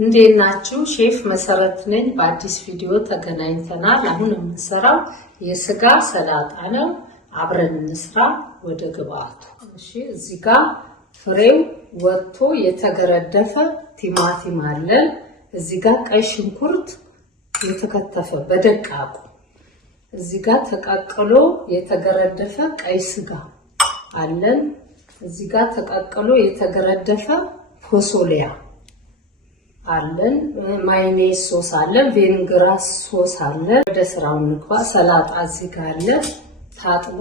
እንዴት ናችሁ? ሼፍ መሰረት ነኝ። በአዲስ ቪዲዮ ተገናኝተናል። አሁን የምንሰራው የስጋ ሰላጣ ነው። አብረን እንስራ። ወደ ግብአቱ። እሺ፣ እዚህ ጋር ፍሬው ወጥቶ የተገረደፈ ቲማቲም አለን። እዚህ ጋር ቀይ ሽንኩርት የተከተፈ በደቃቁ፣ እዚህ ጋር ተቀቅሎ የተገረደፈ ቀይ ስጋ አለን። እዚህ ጋር ተቀቅሎ የተገረደፈ ፎሶሊያ አለን። ማዮኔዝ ሶስ አለን። ቬንግራስ ሶስ አለን። ወደ ስራው እንግባ። ሰላጣ እዚህ ጋር አለ። ታጥቦ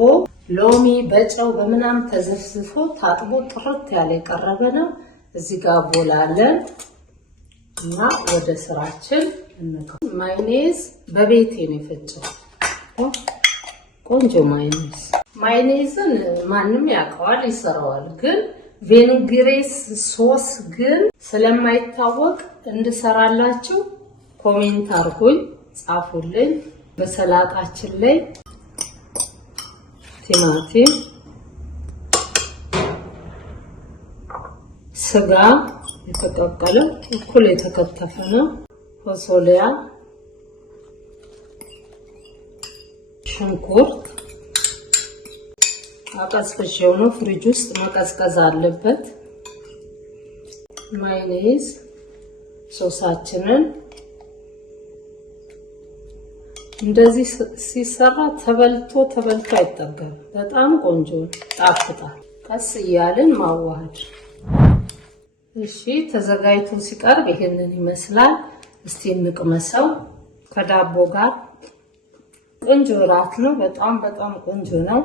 ሎሚ በጨው በመናም ተዘፍዝፎ ታጥቦ ጥርት ያለ የቀረበ ነው። እዚህ ጋር ቦል አለን እና ወደ ስራችን እንግባ። ማዮኔዝ በቤቴ ነው የፈጨው። ቆንጆ ማዮኔዝን ማንም ያውቀዋል ይሰራዋል፣ ግን ቬንግሬስ ሶስ ግን ስለማይታወቅ እንድሰራላችሁ ኮሜንት አርጉኝ፣ ጻፉልኝ። በሰላጣችን ላይ ቲማቲም፣ ስጋ የተቀቀለ እኩል የተከተፈ ነው፣ ፎሶሊያ፣ ሽንኩርት አቀዝቅዤው ነው፣ ፍሪጅ ውስጥ መቀዝቀዝ አለበት። ማዮኔዝ ሶሳችንን እንደዚህ ሲሰራ ተበልቶ አይጠገብም። በጣም ቆንጆ ጣፍጣል። ቀስ እያልን ማዋሃድ። እሺ፣ ተዘጋጅቶ ሲቀርብ ይሄንን ይመስላል። እስቲ እንቅመሰው። ከዳቦ ጋር ቆንጆ እራት ነው። በጣም ቆንጆ ነው።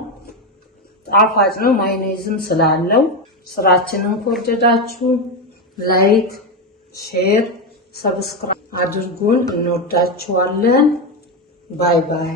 ጣፋጭ ነው። ማዮኔዝም ስላለው። ስራችንን ከወደዳችሁ ላይክ፣ ሼር፣ ሰብስክራይብ አድርጉን። እንወዳችኋለን። ባይ ባይ።